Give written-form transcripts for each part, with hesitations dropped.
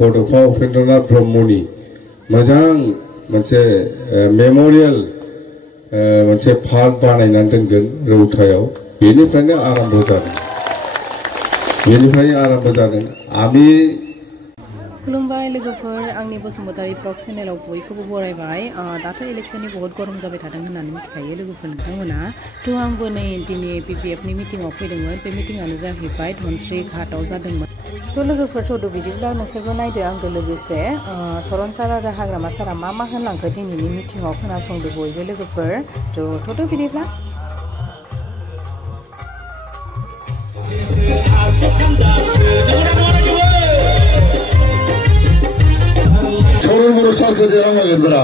बड'फा उपेन्द्रनाथ ब्रह्मनि मोजां मोनसे मेम'रियेल मोनसे पार्क बानायनानै दोनगोन रौतायाव बेनिफ्रायनो आराम्भ जादों आमी खुलुमबाय लोगोफोर आंनि बसुमतारी ब्लग चेनेलाव बयखौबो बरायबाय दाथ' इलेक्शननि बहुत गरम जाबाय थादों होननानै मिथिखायो लोगोफोर नोंथांमोना थ' आंबो नै दिनै पिपिएफनि मिटिंआव फैदोंमोन बे मिटिंआनो जाहैबाय धनस्री घाटआव जादोंमोन थ' लोगोफोर थ'दो बिदिब्ला नोंसोरबो नायदो आंजों लोगोसे सरन सार आरो हाग्रामा सारा मा होनलांखो दिनैनि मिटिंआव खोनासंदो बयबो लोगोफोर थ'दो बिदिब्ला 서른 보러 살거 대라마겠더라.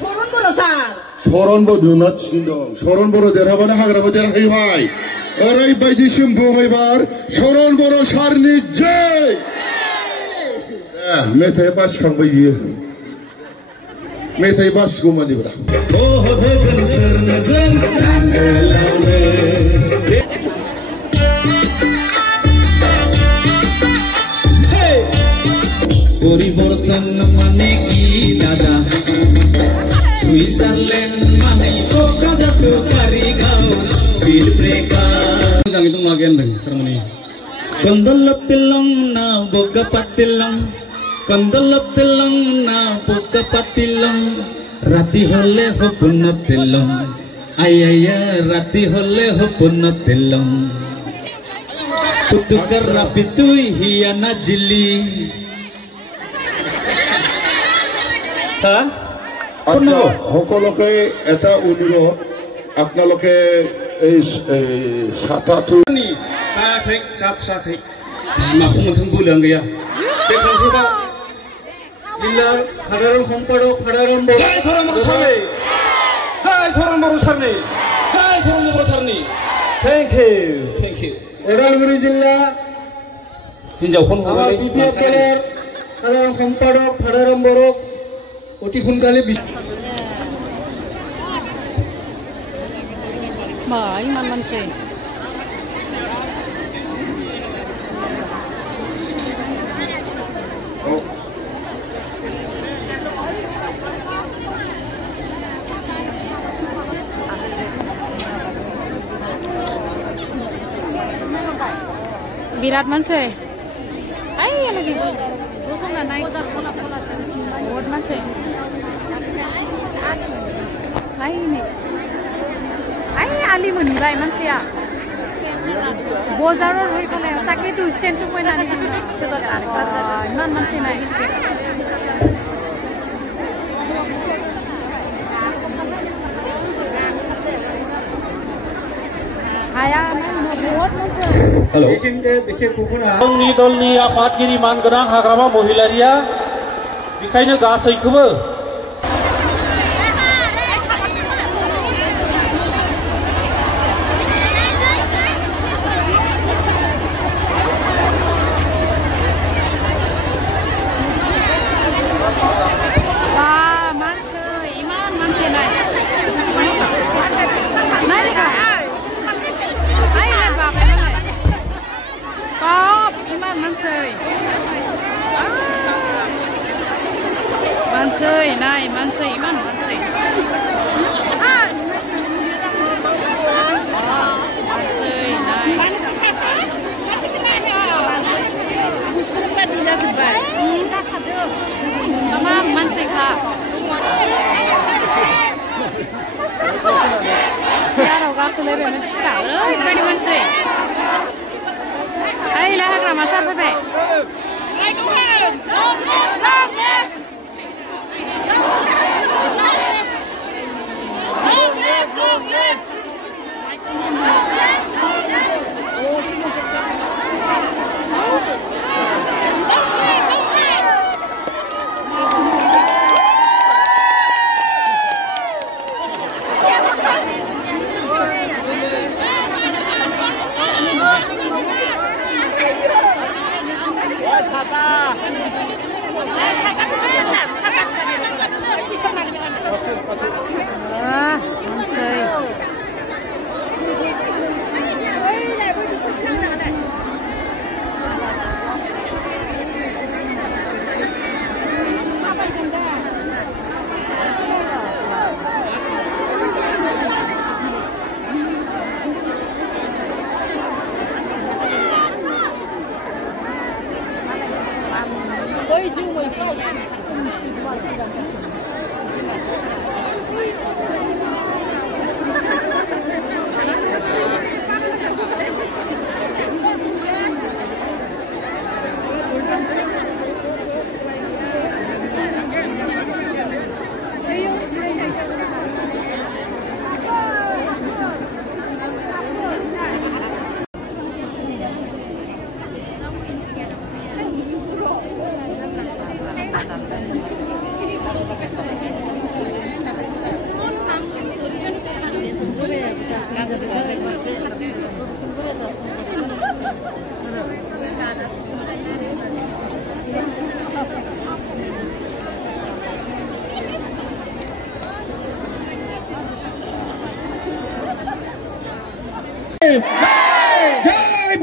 서른 보러 살. 서른 보 누나 친동. 서른 보러 대라바나 하그라보 대라하이와이. 어라이 바이디 심포하이발. 서른 보러 살니 제이. 메타이 바스 강바이. 메타이 바스 고만디브라. 오호 베근 서르나전 안gel라네. পরিবর্তন মানে কি দাদা সুইজারল্যান্ড মানে কোকাজাকো কারিগাউস speed breaker jangan itu lagian deng termoni kondolop telong na boga patilong kondolop telong na boga patilong rati hole hopun telong ayaya rati hole hopun telong putukar rapitui hiana jili আচ্ছা সকলকে এটা অনুরোধ আপনালোকে এই সাতাটো মাখো মথং বুলাং গিয়া টেকনসিবাव जिल्ला साधारण सम्पादक साधारण जय धर्म सारनि जय धर्म सारनि जय धर्म सारनि थैंक यू उदालगुरि जिल्ला हिन्जाव फन हरबाय बिपिएफ दলৰ साधारण सम्पादक साधारण बर' অতি সোনকালে বা ইমান মানছে বিরাট মানছে আই লাগি বসো না নাই বহুত মানছে আই আলি মনিবাই মানছিয়া বজাৰৰ হৈ পেলাই তাকেতো ষ্টেণ্ডটো মই নানি ইমান মানছি নাই हेलो जोंनि दलनि आफादगिरि मानगोनां हाग्रामा महिलारिया बेखायनो गासैखौबो Mansei, nai, mansei, iman, mansei. Mansei, nai. Mama, mansei ka. Siapa orang tu lebih mensuka, beri mansei. Ayolah hagram asal pepe. জয়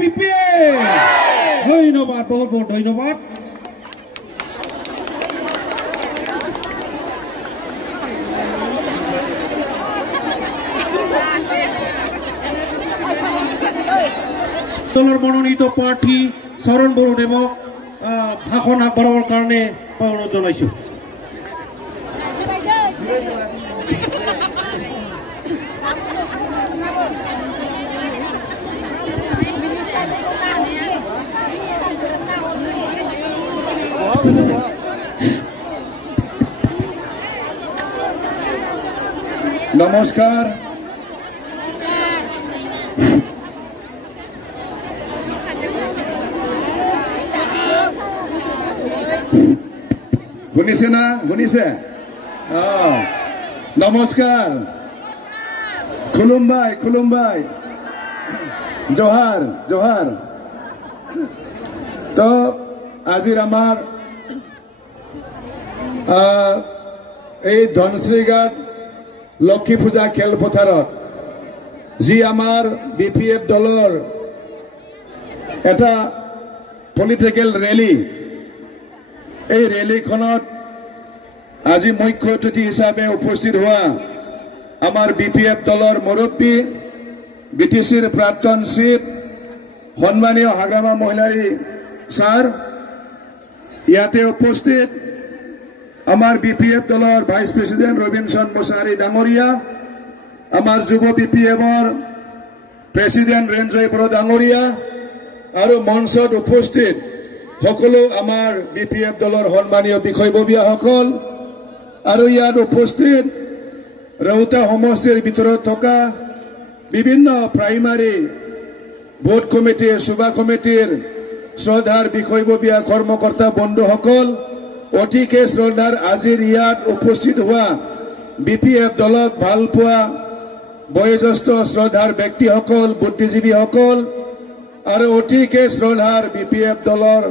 বিপিএফ ধন্যবাদ বহুত বহুত ধন্যবাদ দলৰ মনোনীত প্ৰাৰ্থী চৰণ বৰুদেৱক ভাষণ আগবঢ়াবৰ কাৰণে অনুৰোধ জনাইছো নমস্কাৰ শুনিছে না শুনিছে নমস্কাৰ খুলুমবাই খুলুমবাই জোহাৰ জোহাৰ তো আজিৰ আমাৰ এই ধনশ্ৰীঘাট লক্ষ্মী পূজা খেলপথাৰত যি আমাৰ বিপিএফ দলৰ এটা পলিটিক্যাল ৰেলী এই ৰেলীখনত আজি মুখ্য অতিথি হিচাপে উপস্থিত হোৱা আমাৰ বিপিএফ দলৰ মুৰব্বী বিটিসিৰ প্ৰাক্তন চিফ সন্মানীয় হাগ্ৰামা মহিলাৰী স্যাৰ ইয়াতে উপস্থিত আমাৰ বিপিএফ দলৰ ভাইস প্ৰেসিডেন্ট ৰবিনসন মুসাহাৰি ডাঙৰিয়া আমাৰ যুব বিপিএফৰ প্ৰেসিডেন্ট ৰেঞ্জয় বড় ডাঙৰিয়া আৰ মঞ্চত উপস্থিত সকলো আমাৰ বিপিএফ দলৰ সন্মানীয় বিষয়ববীয়াসকল আৰ ইয়াত উপস্থিত ৰৌতা সমষ্টিৰ ভিতৰত থকা বিভিন্ন প্ৰাইমাৰী ভোট কমিটিৰ সভা কমিটিৰ শ্ৰদ্ধাৰ বিষয়ববীয়া কৰ্মকৰ্তা বন্ধুসকল অতিকে শ্ৰদ্ধাৰ আজিৰ ইয়াত উপস্থিত হোৱা বিপিএফ দলক ভাল পোৱা বয়োজ্যেষ্ঠ শ্ৰদ্ধাৰ ব্যক্তিসকল বুদ্ধিজীৱীসকল আৰু অতিকে শ্ৰদ্ধাৰ বিপিএফ দলৰ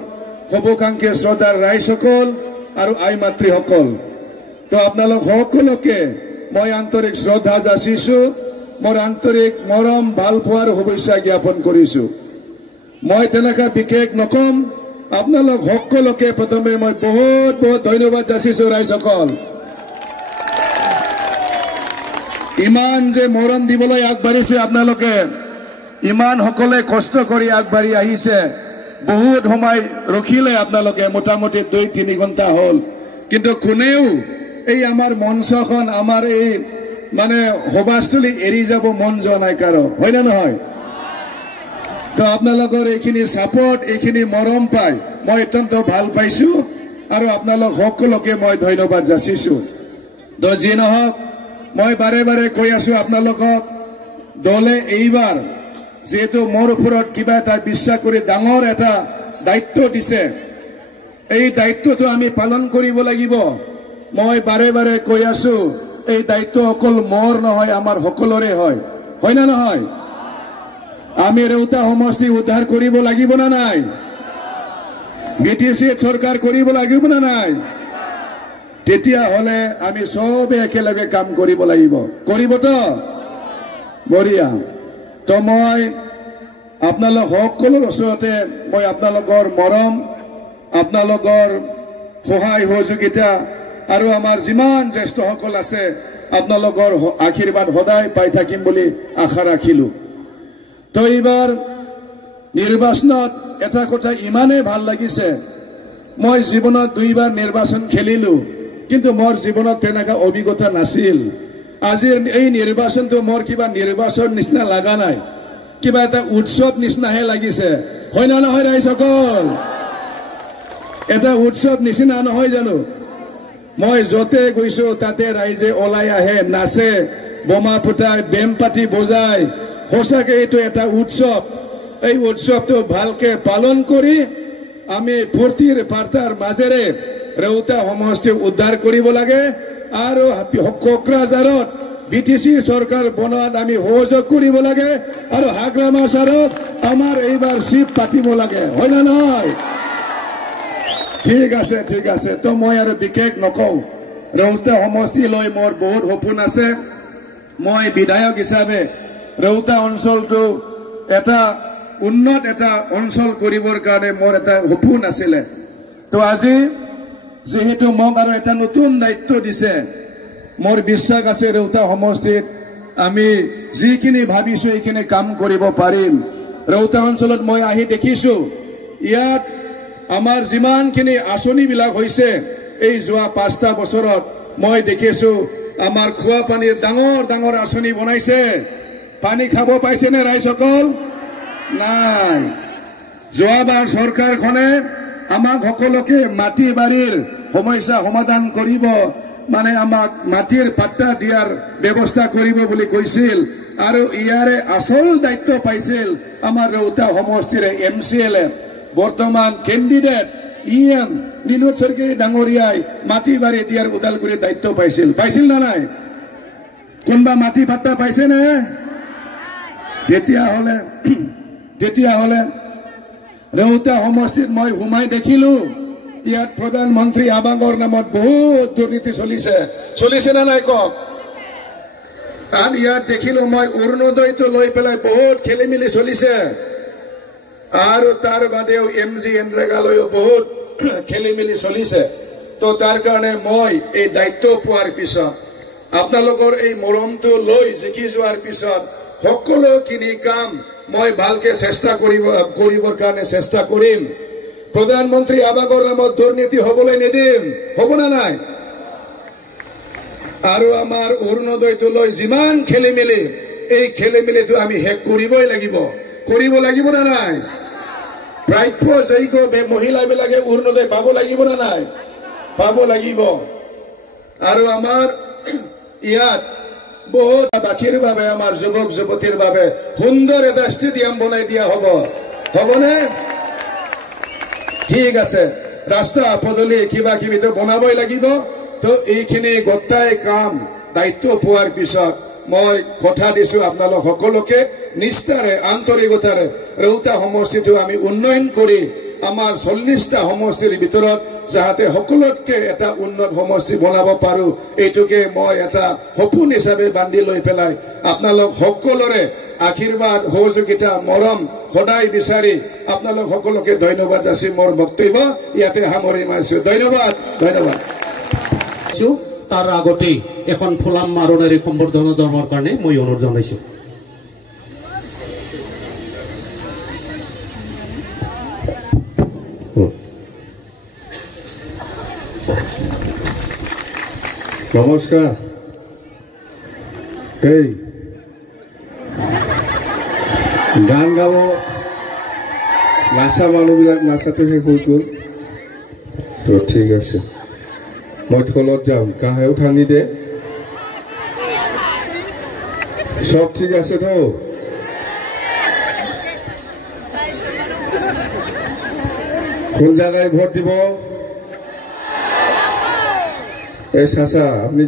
শুভাকাংক্ষী শ্ৰদ্ধাৰ ৰাইজসকল আৰু আই মাতৃসকল তো আপোনালোক সকলোকে মই আন্তৰিক শ্ৰদ্ধা যাচিছো মোৰ আন্তৰিক মৰম ভাল পোৱাৰ শুভেচ্ছা জ্ঞাপন কৰিছো মই তেনেকা বিশেষ নকম আপোনালোক সকলোকে প্ৰথমে মই বহুত বহুত ধন্যবাদ যাচিছো ৰাইজসকল ইমান যে মৰম দিবলৈ আগবাঢ়িছে আপোনালোকে ইমান সকলে কষ্ট কৰি আগবাঢ়ি আহিছে বহুত সময় ৰখিলে আপোনালোকে মোটামুটি 2-3 ঘণ্টা হ'ল কিন্তু কোনেও এই আমাৰ মঞ্চখন আমাৰ এই মানে সভাস্থলী এৰি যাব মন যোৱা নাই কাৰো হয় না নহয় তো আপোনালোকৰ এইখিনি সাপোৰ্ট এইখিনি মৰম পাই মই অত্যন্ত ভাল পাইছো আৰু আপোনালোক সকলোকে মই ধন্যবাদ যাচিছো তো যি নহওক মই বাৰে বাৰে কৈ আছো আপোনালোকক দলে এইবাৰ যেহেতু মোৰ ওপৰত কিবা এটা বিশ্বাস কৰি ডাঙৰ এটা দায়িত্ব দিছে এই দায়িত্বটো আমি পালন কৰিব লাগিব মই বাৰে বাৰে কৈ আছো এই দায়িত্ব অকল মোৰ নহয় আমাৰ সকলোৰে হয় না নহয় আমি ৰৌতা সমষ্টি উদ্ধাৰ কৰিব লাগিব না নাই বিটিসি সৰকাৰ কৰিব লাগিব না নাই তেতিয়া হলে আমি সবে একেলগে কাম কৰিব লাগিব কৰিব তো বঢ়িয়া তো মই আপোনালোক সকলোৰ ওচৰতে মই আপোনালোকৰ মৰম আপোনালোকৰ সহায় সহযোগিতা আৰু আমাৰ যিমান জ্যেষ্ঠসকল আছে আপোনালোকৰ আশীৰ্বাদ সদায় পাই থাকিম বুলি আশা ৰাখিলো তো এইবাৰ নিৰ্বাচনত এটা কথা ইমানে ভাল লাগিছে মই জীৱনত 2 বাৰ নিৰ্বাচন খেলিলো কিন্তু মোৰ জীৱনত তেনেকা অভিজ্ঞতা নাছিল আজিৰ এই নিৰ্বাচনটো মোৰ কিবা নিৰ্বাচন নিচিনা লাগা নাই কিবা এটা উৎসৱ নিচিনাহে লাগিছে হয় না নহয় ৰাইজসকল এটা উৎসৱ নিচিনা নহয় জানো মই যতে গৈছো তাতে ৰাইজে ওলাই আহে নাচে বোমা ফুটাই বেম পাতি বজায় হোসাকে এইটো এটা উৎসৱ এই উৎসৱটো ভালকে পালন কৰি আমি ফূৰ্তিৰ পাৰ্তাৰ মাজেৰে ৰেউতা সমষ্টি উদ্ধাৰ কৰিব লাগে আৰু কোকৰাঝাৰত বিটিসি সৰকাৰ বনোৱাত আমি সহযোগ কৰিব লাগে আৰু হাগ্ৰামাচাৰত আমাৰ এইবাৰ শিৱ পাতিব লাগে হয় না নহয় ঠিক আছে তো মই আৰু বিশেষ নকওঁ ৰেউতা সমষ্টি লৈ মোৰ বহুত সপোন আছে মই বিধায়ক হিচাপে ৰেউতা অঞ্চলটো এটা উন্নত এটা অঞ্চল কৰিবৰ কাৰণে মোৰ এটা সপোন আছিল তো আজি যেহেতু মোক আৰু এটা নতুন দায়িত্ব দিছে মোৰ বিশ্বাস আছে ৰেউতা সমষ্টিত আমি যিখিনি ভাবিছো এইখিনি কাম কৰিব পাৰিম ৰেউতা অঞ্চলত মই আহি দেখিছো ইয়াত আমাৰ যিমানখিনি আঁচনি বিলাক হৈছে এই যোৱা 5টা বছৰত মই দেখিছো আমাৰ খোৱা পানীৰ ডাঙৰ ডাঙৰ আঁচনি বনাইছে পানী খাব পাইছে নে ৰাইজসকল নাই যোৱাবাৰ চৰকাৰখনে আমাক সকলোকে মাটি বাৰীৰ সমস্যা সমাধান কৰিব মানে আমাক মাটিৰ পাট্টা দিয়াৰ ব্যৱস্থা কৰিব বুলি কৈছিল আৰু ইয়াৰে আসল দায়িত্ব পাইছিল আমাৰ ৰেউতা সমষ্টিৰ এমচিএলএ বৰ্তমান কেণ্ডিডেট ইএম নিলোৎ চৰকাৰী ডাঙৰীয়াই মাটি বাৰী দিয়াৰ ওদালগুৰি দায়িত্ব পাইছিল না নাই কোনবা মাটি পাট্টা পাইছে নে তেতিয়াহলে ৰেউতা সমষ্টিত মই হুমাই দেখিলো ইয়াত প্ৰধানমন্ত্ৰী আবাঙৰ নামত বহুত দুৰ্নীতি চলিছে না নাই কক আৰু ইয়াত দেখিলো মই অৰুণোদয়টো লৈ পেলাই বহুত খেলিমেলি চলিছে আৰু তাৰ বাদেও এমজি এনৰেগালৈও বহুত খেলিমেলি চলিছে তো তাৰ কাৰণে মই এই দায়িত্ব পোৱাৰ পিছত আপোনালোকৰ এই মৰমটো লৈ জিকি যোৱাৰ পিছত সকলোখিনি কাম মই ভালকে চেষ্টা কৰিবৰ কাৰণে চেষ্টা কৰিম প্ৰধানমন্ত্ৰী আবাগৰ নামত দুৰ্নীতি হ'বলৈ নিদিম হ'ব না নাই আৰু আমাৰ অৰুণোদয়টো লৈ যিমান খেলিমেলি এই খেলিমেলিটো আমি শেষ কৰিব লাগিব না নাই প্ৰাপ্য যোগ্য মহিলাবিলাকে অৰুণোদয় পাব লাগিব না নাই পাব লাগিব আৰু আমাৰ ইয়াত বহুত বাকীৰ বাবে আমাৰ যুৱক যুৱতীৰ বাবে সুন্দৰ এটা ষ্টেডিয়াম বনাই দিয়া হ'বনে ঠিক আছে ৰাস্তা পদূলি কিবা কিবি তো বনাবই লাগিব তো এইখিনি গোটাই কাম দায়িত্ব পোৱাৰ পিছত মই কথা দিছো আপোনালোক সকলোকে নিষ্ঠাৰে আন্তৰিকতাৰে ৰেউতা সমষ্টিটো আমি উন্নয়ন কৰি আমাৰ 40টা সমষ্টিৰ ভিতৰত যাতে সকলোতকে এটা উন্নত সমষ্টি বনাব পাৰো এইটোকে মই এটা সপোন হিচাপে বান্ধি লৈ পেলাই আপোনালোক সকলোৰে আশীৰ্বাদ সহযোগিতা মৰম সদায় বিচাৰি আপোনালোক সকলোকে ধন্যবাদ যাচি মোৰ বক্তব্য ইয়াতে সামৰি মাৰিছো ধন্যবাদ তাৰ আগতে এখন ফুলাম মাৰণাৰী সম্বৰ্ধনা জনোৱাৰ কাৰণে মই অনুৰোধ জনাইছো নমস্কাৰ এই গান গাব নাচা মানুহবিলাক নাচাটো শেষ হৈ গ'ল তো ঠিক আছে মই থলত যাম কাহেও ঠানি দে সব ঠিক আছে তো কোন জায়গায় ভোট দিব এই চাচা আপনি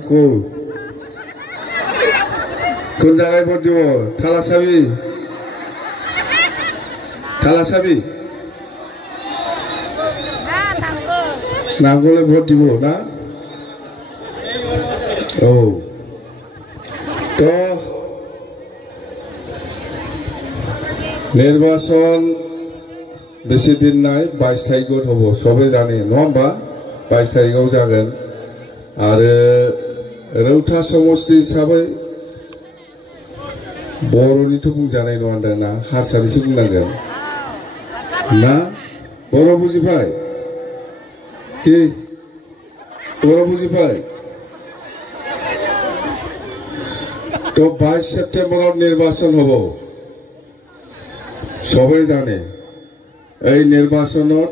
কোন জায়গায় ভোট দিব থালা চাবি নাঙ্গলে ভোট দিব না ও তো নির্বাচন বেশি দিন নাই 22 তারিখত হব সবে জানে নবা 22 তারিখও যাবেন आरो रेउथा समष्टि हिसाबै बर'निथ' बुंजानाय नङा दाना हारसानिसो बुंनांगोन ना बर' बुजिबाय কি তোমরা বুঝি পাই তো 22 সেপ্টেম্বর নির্বাচন হব সবাই জানে এই নির্বাচনত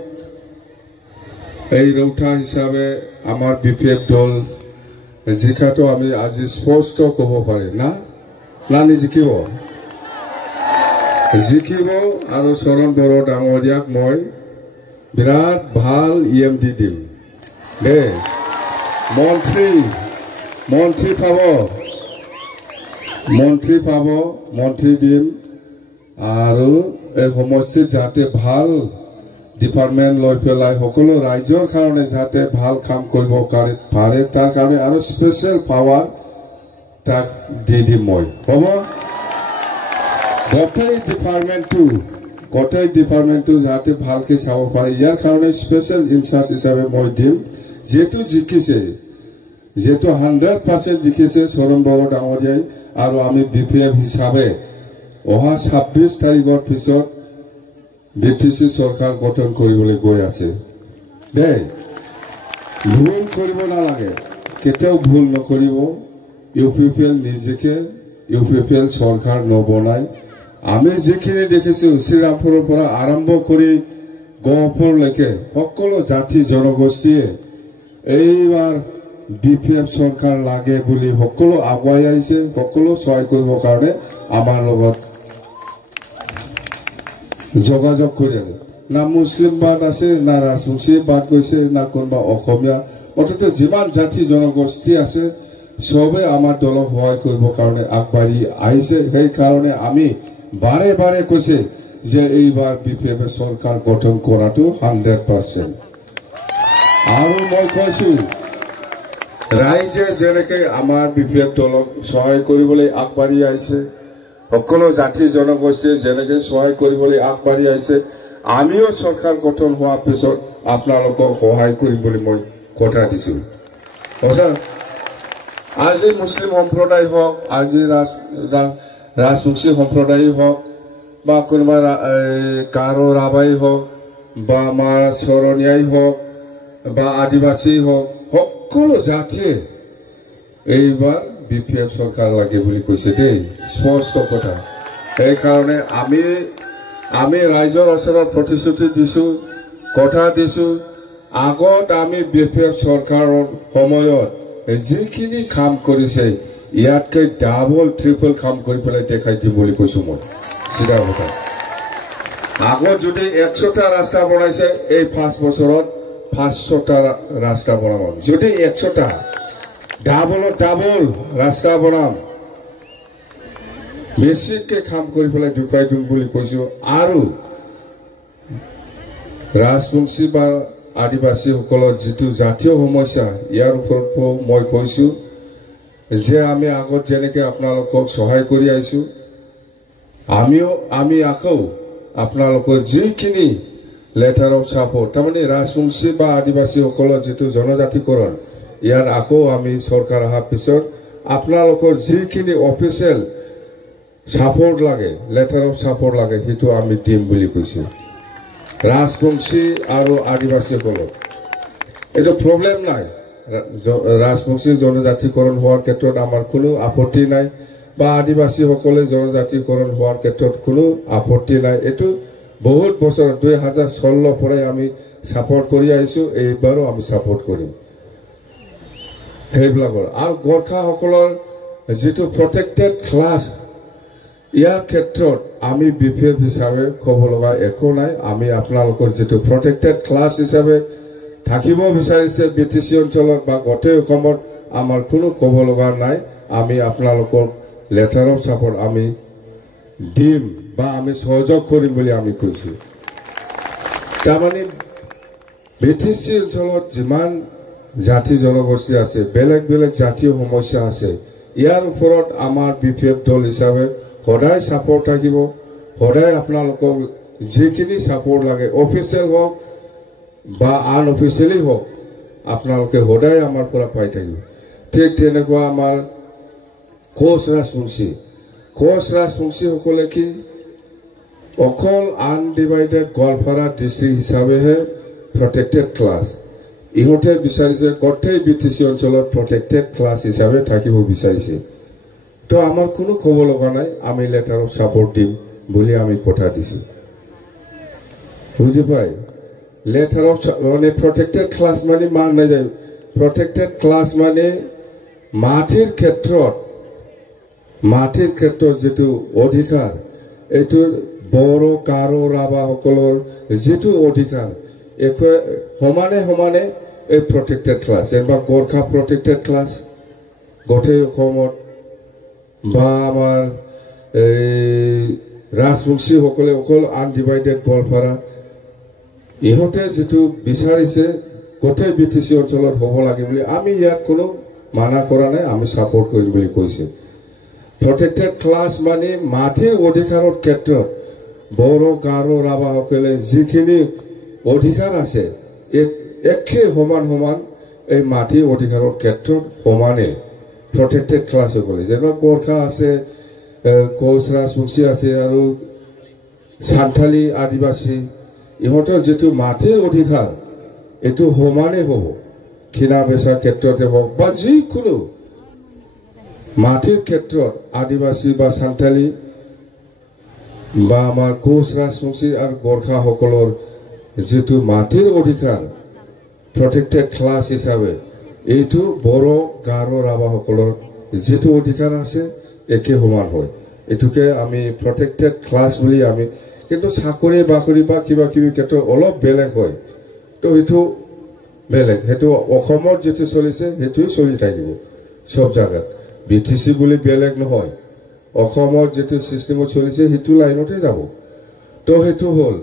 এই রৌঠা হিসাবে আমার বিপিএফ দল জিকাটো আমি আজি স্পষ্ট কব পাৰি না নানি জিকিব আৰু চৰণ বড়ো ডাঙৰীয়াক মই বিৰাট ভাল EMD দিম দে মন্ত্ৰী পাব মন্ত্ৰী দিম আৰু এই সমষ্টিত যাতে ভাল ডিপাৰ্টমেণ্ট লৈ পেলাই সকলো ৰাজ্যৰ কাৰণে যাতে ভাল কাম কৰিব পাৰে তাৰ কাৰণে আৰু স্পেচিয়েল পাৱাৰ তাক দি দিম মই হ'ব গোটেই ডিপাৰ্টমেণ্টটো যাতে ভালকৈ চাব পাৰে ইয়াৰ কাৰণে স্পেচিয়েল ইনচাৰ্জ হিচাপে মই দিম যেহেতু জিকিছে 100% জিকিছে চৰণ বড়ো ডাঙৰীয়াই আৰু আমি BPF হিচাপে অহা 26 তাৰিখৰ পিছত BTC চৰকাৰ গঠন কৰিবলৈ গৈ আছে দেই ভুল কৰিব নালাগে কেতিয়াও ভুল নকৰিব UPPL নিজেকে UPPL চৰকাৰ নবনাই আমি যিখিনি দেখিছো শ্ৰীৰামপুৰৰ পৰা আৰম্ভ কৰি গহপুৰলৈকে সকলো জাতি জনগোষ্ঠীয়ে এইবাৰ BPF চৰকাৰ লাগে বুলি সকলো আগুৱাই আহিছে সকলো সহায় কৰিবৰ কাৰণে আমাৰ লগত যোগাযোগ কৰি আছে না মুছলিম বাদ আছে না ৰাজবংশী বাদ গৈছে না কোনোবা অসমীয়া অৰ্থাৎ যিমান জাতি জনগোষ্ঠী আছে সবে আমাৰ দলক সহায় কৰিবৰ কাৰণে আগবাঢ়ি আহিছে সেই কাৰণে আমি বাৰে বাৰে কৈছে যে এইবাৰ BPF চৰকাৰ গঠন কৰাটো 100% আৰু মই কৈছো ৰাইজে যেনেকৈ আমাৰ BPF দলক সহায় কৰিবলৈ আগবাঢ়ি আহিছে সকলো জাতি জনগোষ্ঠীয়ে যেনেকৈ সহায় কৰিবলৈ আগবাঢ়ি আহিছে আমিও চৰকাৰ গঠন হোৱাৰ পিছত আপোনালোকক সহায় কৰিম বুলি মই কথা দিছো আজি মুছলিম সম্প্ৰদায় হওক আজি ৰাজবংশী সম্প্ৰদায় হওক বা কোনোবা গাৰো ৰাভাই হওক বা আমাৰ চৰণীয়াই হওক বা আদিবাসী হওক সকলো জাতিয়ে এইবাৰ BPF চৰকাৰ লাগে বুলি কৈছে দেই স্পষ্ট কথা এই কাৰণে আমি ৰাইজৰ ওচৰত প্ৰতিশ্ৰুতি দিছো কথা দিছো আগত আমি BPF চৰকাৰৰ সময়ত যিখিনি কাম কৰিছে ইয়াতকে ডাবল ট্ৰিপল কাম কৰি পেলাই দেখাই দিম বুলি কৈছো মই সিধা কথা আগত যদি 100টা ৰাস্তা বনাইছে এই 5 বছৰত 500টা ৰাস্তা বনাম যদি 100টা ডাবল ৰাস্তা বনাম বেছিকৈ কাম কৰি পেলাই দেখুৱাই দিম বুলি কৈছো আৰু ৰাজবংশী বা আদিবাসীসকলৰ যিটো জাতীয় সমস্যা ইয়াৰ ওপৰত মই কৈছো যে আমি আগত যেনেকৈ আপোনালোকক সহায় কৰি আহিছো আমি আকৌ আপোনালোকৰ যিখিনি লেটাৰ অফ সাপোৰ্ট তাৰমানে ৰাজবংশী বা আদিবাসীসকলৰ যিটো জনজাতিকৰণ ইয়াৰ আকৌ আমি চৰকাৰ অহাৰ পিছত আপোনালোকৰ যিখিনি অফিচিয়েল সাপোৰ্ট লাগে লেটাৰ অফ সাপোৰ্ট লাগে সেইটো আমি দিম বুলি কৈছো ৰাজবংশী আৰু আদিবাসীসকলক এইটো প্ৰব্লেম নাই ৰাজবংশী জনজাতিকৰণ হোৱাৰ ক্ষেত্ৰত আমাৰ কোনো আপত্তি নাই বা আদিবাসীসকলে জনজাতিকৰণ হোৱাৰ ক্ষেত্ৰত কোনো আপত্তি নাই এইটো বহুত বছৰ 2016 পৰাই আমি সাপোৰ্ট কৰি আহিছো এইবাৰো আমি সাপোৰ্ট কৰিম সেইবিলাকৰ আৰু গোৰ্খাসকলৰ যিটো প্ৰটেক্টেড ক্লাছ ইয়াৰ ক্ষেত্ৰত আমি BPF হিচাপে ক'ব লগা একো নাই আমি আপোনালোকৰ যিটো প্ৰটেক্টেড ক্লাছ হিচাপে থাকিব বিচাৰিছে BTC অঞ্চলত বা গোটেই অসমত আমাৰ কোনো ক'ব লগা নাই আমি আপোনালোকৰ লেটাৰ অফ সাপোৰ্ট আমি দিম বা আমি সহযোগ কৰিম বুলি আমি কৈছো তাৰমানে BTC অঞ্চলত যিমান জাতি জনগোষ্ঠী আছে বেলেগ জাতীয় সমস্যা আছে ইয়াৰ ওপৰত আমাৰ BPF দল হিচাপে সদায় সাপোৰ্ট থাকিব সদায় আপোনালোকক যিখিনি সাপোৰ্ট লাগে অফিচিয়েল হওক বা আনঅফিচিয়েলি হওক আপোনালোকে সদায় আমাৰ পৰা পাই থাকিব ঠিক তেনেকুৱা আমাৰ কোচ ৰাজবংশীসকলে কি অকল আনডিভাইডেড গোৱালপাৰা ডিষ্ট্ৰিক্ট হিচাপেহে প্ৰটেক্টেড ক্লাছ ইহঁতে বিচাৰিছে গোটেই BTC অঞ্চলত প্ৰটেক্টেড ক্লাছ হিচাপে থাকিব বিচাৰিছে তো আমাৰ কোনো ক'ব লগা নাই আমি লেটাৰ অফ ছাপোৰ্ট দিম বুলি আমি কথা দিছো বুজি পাই লেটাৰ অফ মানে প্ৰটেক্টেড ক্লাছ মানে মান নাই যায় প্ৰটেক্টেড ক্লাছ মানে মাটিৰ ক্ষেত্ৰত যেটো অধিকাৰ এইটো বড়ো গাৰো ৰাভা সকলৰ যেটো অধিকাৰ একো সমানে এই প্ৰটেক্টেড ক্লাছ যেনিবা গোৰ্খা প্ৰটেক্টেড ক্লাছ গোটেই অসমত বা আমাৰ ৰাজবংশী সকলে অকল আনডিভাইডেড গোৱালপাৰা ইহঁতে যেটো বিচাৰিছে গোটেই BTC অঞ্চলত হ'ব লাগে বুলি আমি ইয়াত কোনো মানা কৰা নাই আমি সাপোৰ্ট কৰিম বুলি কৈছে প্ৰটেক্টেড ক্লাছ মানে মাটিৰ অধিকাৰৰ ক্ষেত্ৰত বড়ো গাৰো ৰাভা সকলে যিখিনি অধিকাৰ আছে একে সমান এই মাটিৰ অধিকাৰৰ ক্ষেত্ৰত সমানে প্ৰটেক্টেড ক্লাছ সকলে যেনেবা গোৰ্খা আছে কোচ ৰাজবংশী আছে আৰু সান্থালী আদিবাসী ইহঁতৰ যেটো মাটিৰ অধিকাৰ এটো সমানে হ'ব কিনা বেচা ক্ষেত্ৰতে হওক বা যিকোনো মাটিৰ ক্ষেত্ৰত আদিবাসী বা সান্থালী বা আমাৰ কোচ ৰাজবংশী আৰু গোৰ্খা সকলৰ যেটো মাটিৰ অধিকাৰ প্ৰটেক্টেড ক্লাছ হিচাপে এইটো বড়ো গাৰো ৰাভা সকলৰ যেটো অধিকাৰ আছে একে সমান হয় এটোকে আমি প্ৰটেক্টেড ক্লাছ বুলি আমি কিন্তু চাকৰি বাকৰি বা কিবা কিবি ক্ষেত্ৰত অলপ বেলেগ হয় তো এইটো বেলেগ হেতু অসমত যেটো চলিছে হেতুই চলি থাকিব সব জায়গাত BTC বুলি বেলেগ নহয় অসমত যেটো সিস্টেমত চলিছে হেতু লাইনতে যাব তো হেতু হল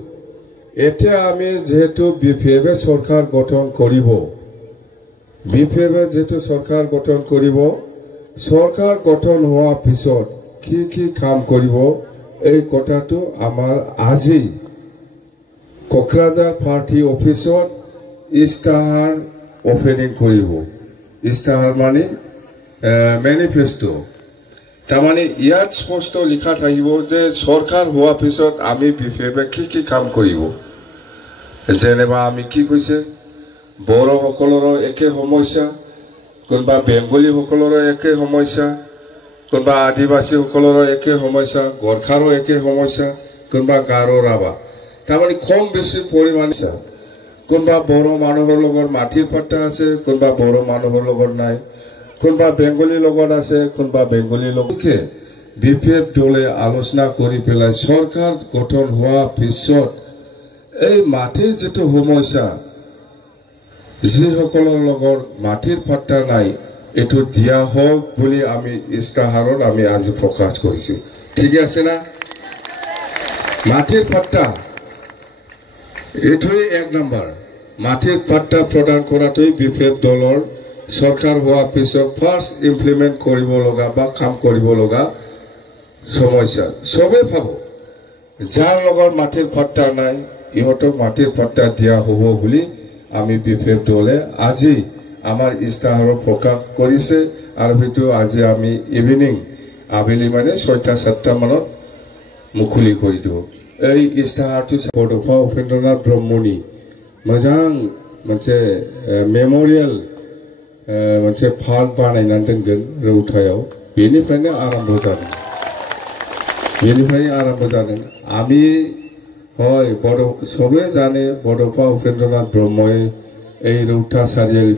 এতিয়া আমি যেহেতু BPF সরকার গঠন করিব BPF যেহেতু সরকার গঠন করিব সরকার গঠন হওয়ার পিছত কি কাম করিব এই কথাটো আমার আজি কোকরাঝার পার্টি অফিসত ইস্তাহার ওপেনিং করিব ইস্তাহার মানে ম্যানিফেস্টো তাৰমানে ইয়াত স্পষ্ট লিখা থাকিব যে সরকার হওয়ার পিছত আমি BPF কি কাম করিব যেনেবা আমি কি কৈছে বড়ো সকলৰ একে সমস্যা কোনবা বেঙ্গলী সকলৰ একে সমস্যা কোনবা আদিবাসী সকলৰ একে সমস্যা গোৰ্খাৰো একে সমস্যা কোনবা গাৰো ৰাভা তাৰমানে কম বেছি পৰিমাণে কোনবা বড়ো মানুহৰ লগত মাটিৰ পাট্টা আছে কোনবা বড়ো মানুহৰ লগত নাই কোনবা বেঙ্গলী লগত আছে কোনবা বেঙ্গলী লগকে BPF দলে আলোচনা কৰি পেলাই সৰকাৰ গঠন হওয়াৰ পিছত এই মাটিৰ যেটো সমস্যা যিসকলৰ লগত মাটিৰ পাট্টা নাই এটো দিয়া হোক বুলি আমি ইস্তাহাৰত আমি আজি প্ৰকাশ কৰিছো ঠিক আছে না মাটিৰ পাট্টা এটোই এক নম্বৰ মাটিৰ পাট্টা প্ৰদান কৰাটোই BPF দলৰ সৰকাৰ হওয়াৰ পিছত ফাৰ্স্ট ইমপ্লিমেন্ট কৰিব লগা বা কাম কৰিব লগা সমস্যা সবে ভাব যাৰ লগত মাটিৰ পাট্টা নাই ইহঁতক মাটিৰ পাট্টা দিয়া হ'ব বুলি আমি BPF দলে আজি আমাৰ ইস্তাহাৰত প্ৰকাশ কৰিছে আৰু হেতু আজি আমি ইভিনিং আবেলি মানে 6-7 মানত মুকলি কৰি দিব এই ইস্তাহাৰটো বড়োফা উপেন্দ্ৰনাথ ব্ৰহ্মণি मोजां मोनसे मेमोरियल मोनसे पार्क बानायनानै दोनगोन रौतायाव बेनिफ्रायनो आरम्भ जादों आमी হয় সবে জানে বড়োফা উপেন্দ্রনাথ ব্রহ্মই এই রৌতা চাৰিআলিৰ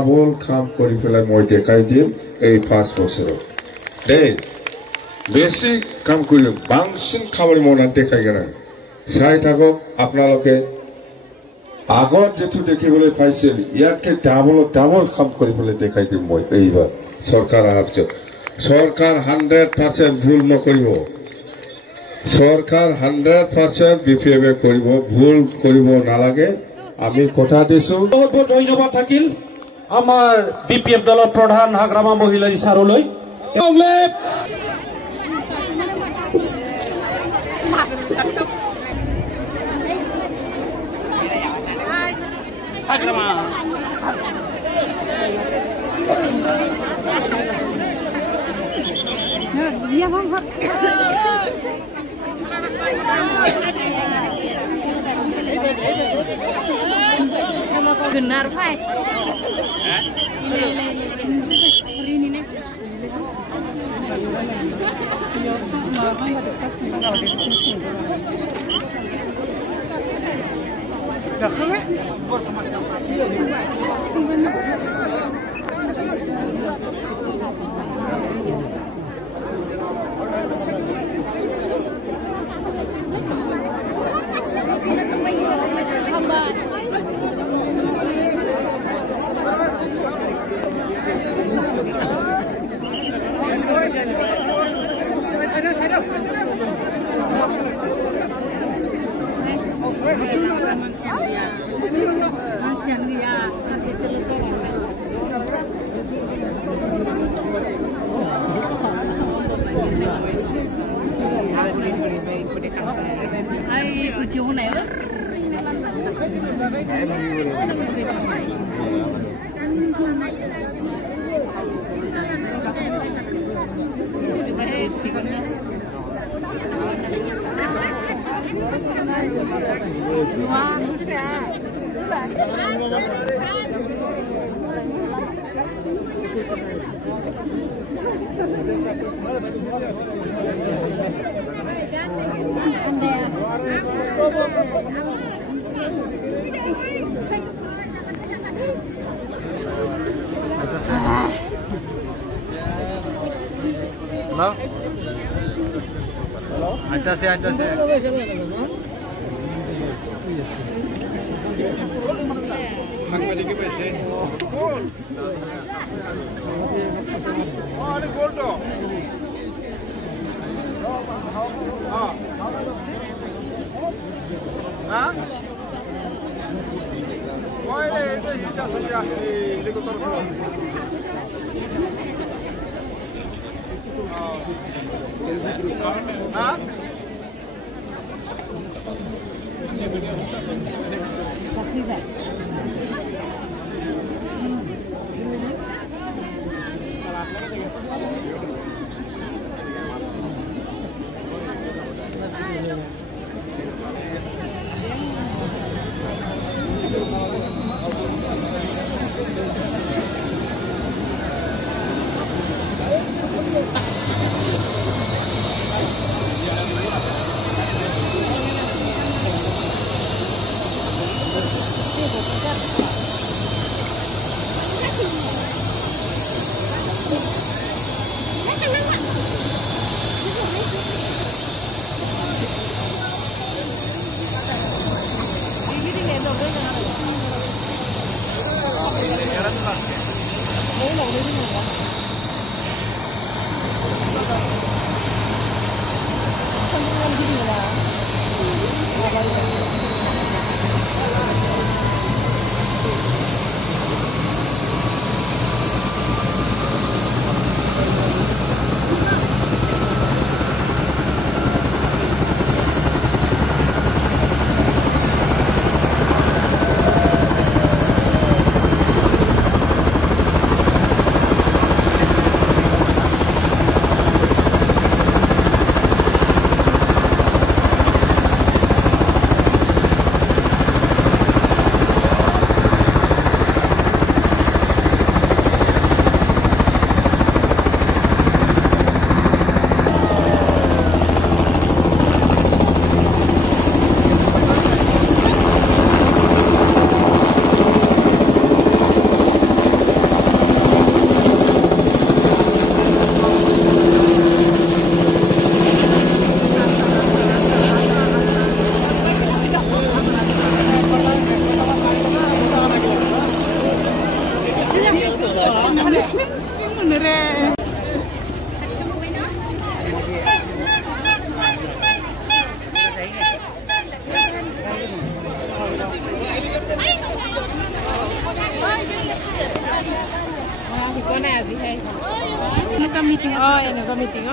ডাবল কাম কৰি পেলাই মই দেখাই দিম এই 5 বছৰত দেই বেছি কাম কৰিম বাংসিন খামানি মাवनानै দেখাইগोन চাই থাকক আপোনালোকে আগত যেটো দেখিবলৈ পাইছিল ইয়াতকে ডাবল কাম কৰি পেলাই দেখাই দিম মই এইবাৰ সৰকাৰ আহাৰ সৰকাৰ 100% ভুল নকৰিব সৰকাৰ 100% বিফেবে কৰিব ভুল কৰিব নালাগে আমি কথা দিছো বহুত বহুত ধন্যবাদ থাকিল আমাৰ বিপিএফ দলৰ প্ৰধান হাগ্ৰামা মহিলা ইছাৰলৈ Benar, Pak. এনেকুৱা মিটিং